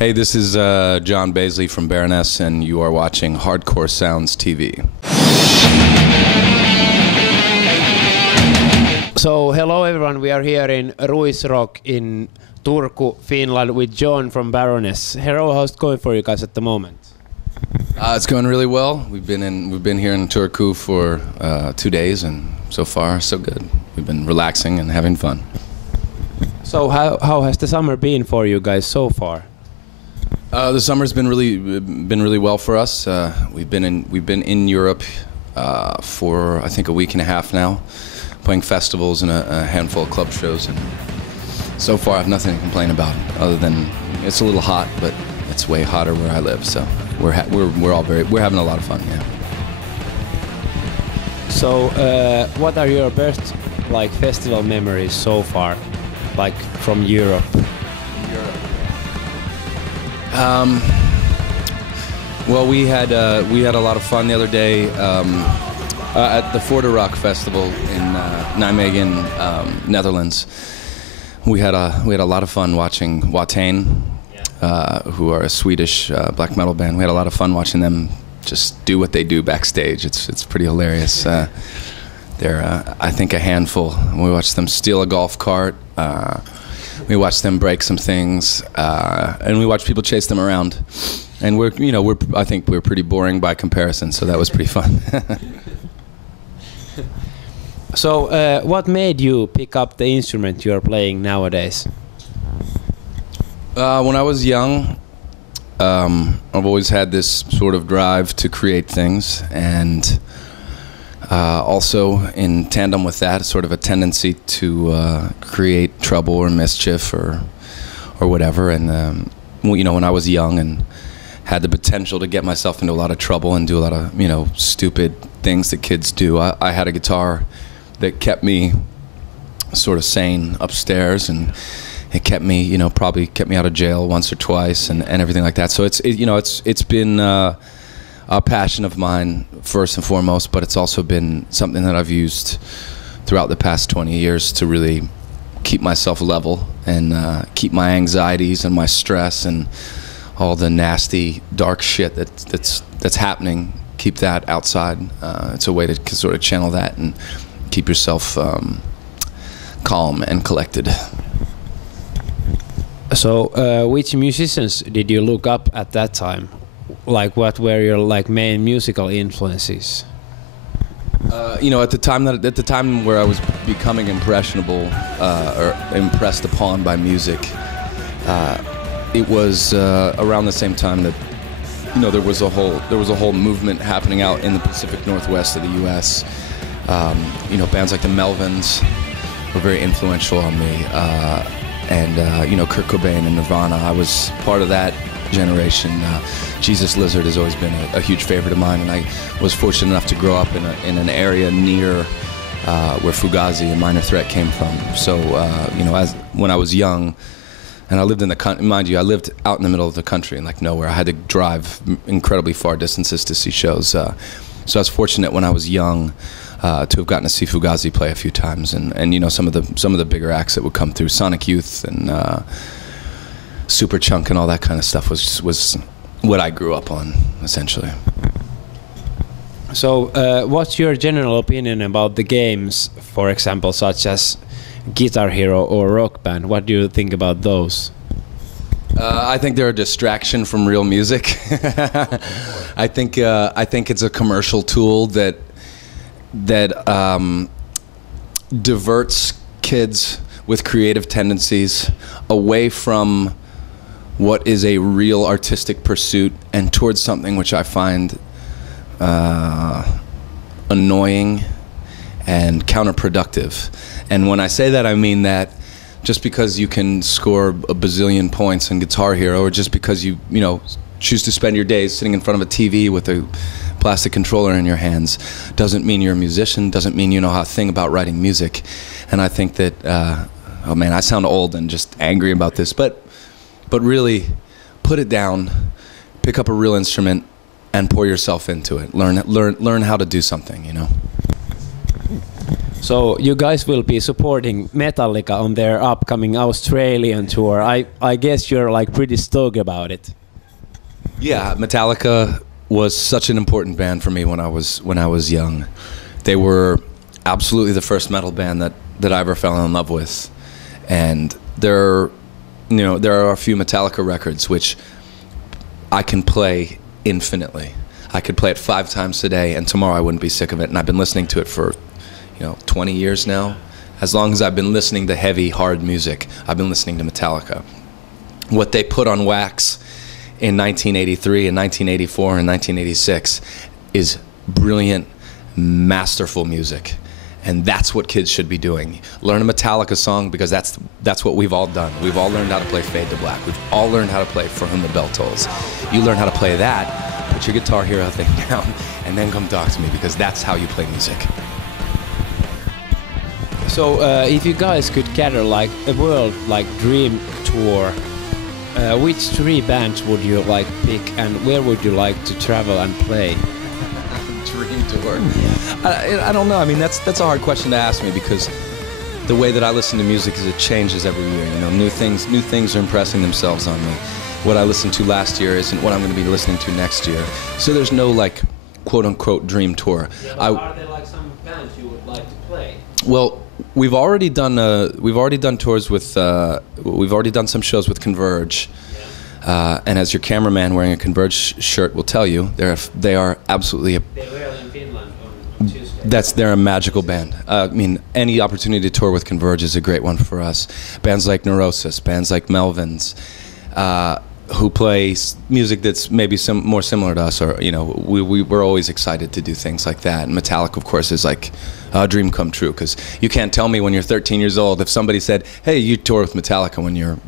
Hey, this is John Baizley from Baroness, and you are watching Hardcore Sounds TV. So, hello everyone, we are here in Ruisrock in Turku, Finland with John from Baroness. Hello, how's it going for you guys at the moment? It's going really well. We've been here in Turku for 2 days, and so far so good. We've been relaxing and having fun. So how has the summer been for you guys so far? The summer's been really well for us. We've been in Europe for I think a week and a half now, playing festivals and a handful of club shows, and so far I have nothing to complain about other than it's a little hot, but it's way hotter where I live. So we're having a lot of fun. Yeah. So what are your best festival memories so far, from Europe? Well, we had a lot of fun the other day at the Ruisrock festival in Nijmegen, Netherlands. We had a lot of fun watching Watain, who are a Swedish black metal band. We had a lot of fun watching them just do what they do backstage. It's pretty hilarious. They're I think a handful. We watched them steal a golf cart. We watched them break some things, and we watched people chase them around. And I think we're pretty boring by comparison, so that was pretty fun. So, what made you pick up the instrument you're playing nowadays? When I was young, I've always had this sort of drive to create things, and also in tandem with that, sort of a tendency to create trouble or mischief or whatever. And when I was young and had the potential to get myself into a lot of trouble and do a lot of stupid things that kids do, I had a guitar that kept me sort of sane upstairs, and it kept me probably kept me out of jail once or twice and everything like that. So it's been a passion of mine first and foremost, but it's also been something that I've used throughout the past 20 years to really keep myself level and keep my anxieties and my stress and all the nasty, dark shit that's happening, keep that outside. It's a way to sort of channel that and keep yourself calm and collected. So, which musicians did you look up at that time? What were your main musical influences? At the time where I was becoming impressionable or impressed upon by music, it was around the same time that there was a whole movement happening out in the Pacific Northwest of the U.S. Bands like the Melvins were very influential on me, and Kurt Cobain and Nirvana. I was part of that generation. Jesus Lizard has always been a huge favorite of mine, and I was fortunate enough to grow up in an area near where Fugazi and Minor Threat came from. So when I was young, and I lived in the country, mind you, I lived out in the middle of the country in nowhere. I had to drive incredibly far distances to see shows. So I was fortunate when I was young to have gotten to see Fugazi play a few times, and some of the bigger acts that would come through, Sonic Youth and Superchunk and all that kind of stuff was what I grew up on, essentially. So, what's your general opinion about the games, for example, such as Guitar Hero or Rock Band? What do you think about those? I think they're a distraction from real music. I think it's a commercial tool that diverts kids with creative tendencies away from what is a real artistic pursuit and towards something which I find annoying and counterproductive. And when I say that, I mean that just because you can score a bazillion points in Guitar Hero, or just because you choose to spend your days sitting in front of a TV with a plastic controller in your hands, doesn't mean you're a musician, doesn't mean you know how to think about writing music. And I think that, oh man, I sound old and just angry about this, but really put it down, pick up a real instrument, and pour yourself into it. Learn how to do something, So you guys will be supporting Metallica on their upcoming Australian tour. I guess you're like pretty stoked about it. Yeah, Metallica was such an important band for me when I was young. They were absolutely the first metal band that I ever fell in love with, and there are a few Metallica records which I can play infinitely. I could play it 5 times a day, and tomorrow I wouldn't be sick of it. And I've been listening to it for 20 years now. As long as I've been listening to heavy, hard music, I've been listening to Metallica. What they put on wax in 1983 and 1984 and 1986 is brilliant, masterful music. And that's what kids should be doing. Learn a Metallica song, because that's what we've all done. We've all learned how to play Fade to Black. We've all learned how to play For Whom the Bell Tolls. You learn how to play that, put your Guitar Hero thing down, and then come talk to me, because that's how you play music. So if you guys could gather like a world like dream tour, which 3 bands would you like pick, and where would you like to travel and play? Dream tour. I don't know. I mean, that's a hard question to ask me, because the way that I listen to music is it changes every year. New things are impressing themselves on me. What I listened to last year isn't what I'm going to be listening to next year. So there's no like quote unquote dream tour. Yeah, are there like some bands you would like to play? Well, we've already done tours with we've already done some shows with Converge. And as your cameraman wearing a Converge shirt will tell you, they are absolutely They were in Finland on Tuesday. They're a magical band. I mean, any opportunity to tour with Converge is a great one for us. Bands like Neurosis, bands like Melvins, who play music that's maybe more similar to us, or we're always excited to do things like that. And Metallica, of course, is like a dream come true, because you can't tell me when you're 13 years old, if somebody said, "Hey, you tour with Metallica when you're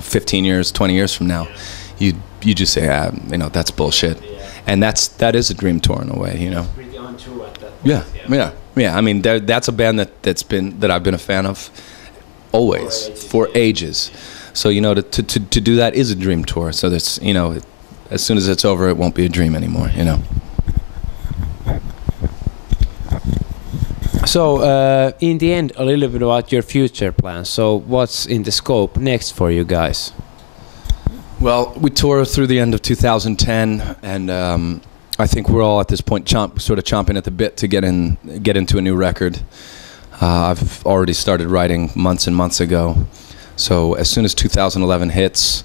15 years, 20 years from now," you just say, that's bullshit. Yeah. And that is a dream tour in a way, Pretty untrue at that point. Yeah. I mean, that's a band that I've been a fan of always, for ages. So to do that is a dream tour. So that's as soon as it's over, it won't be a dream anymore. So, in the end, a little bit about your future plans. So, what's in the scope next for you guys? Well, we tour through the end of 2010, and I think we're all at this point sort of chomping at the bit to get into a new record. I've already started writing months and months ago. So as soon as 2011 hits,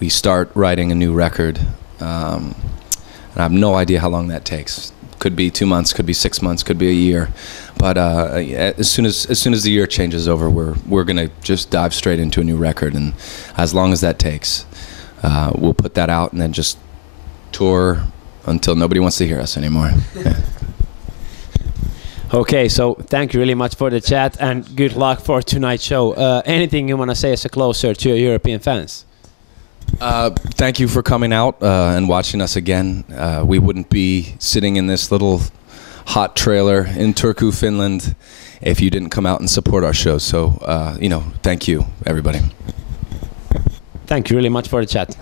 we start writing a new record. And I have no idea how long that takes. Could be 2 months, could be 6 months, could be a year. But as soon as the year changes over, we're gonna just dive straight into a new record, and as long as that takes, we'll put that out and then just tour until nobody wants to hear us anymore. Okay, so thank you really much for the chat, and good luck for tonight's show. Anything you want to say as a closer to your European fans? Thank you for coming out and watching us again. We wouldn't be sitting in this little hot trailer in Turku, Finland, if you didn't come out and support our show. So, thank you, everybody. Thank you really much for the chat.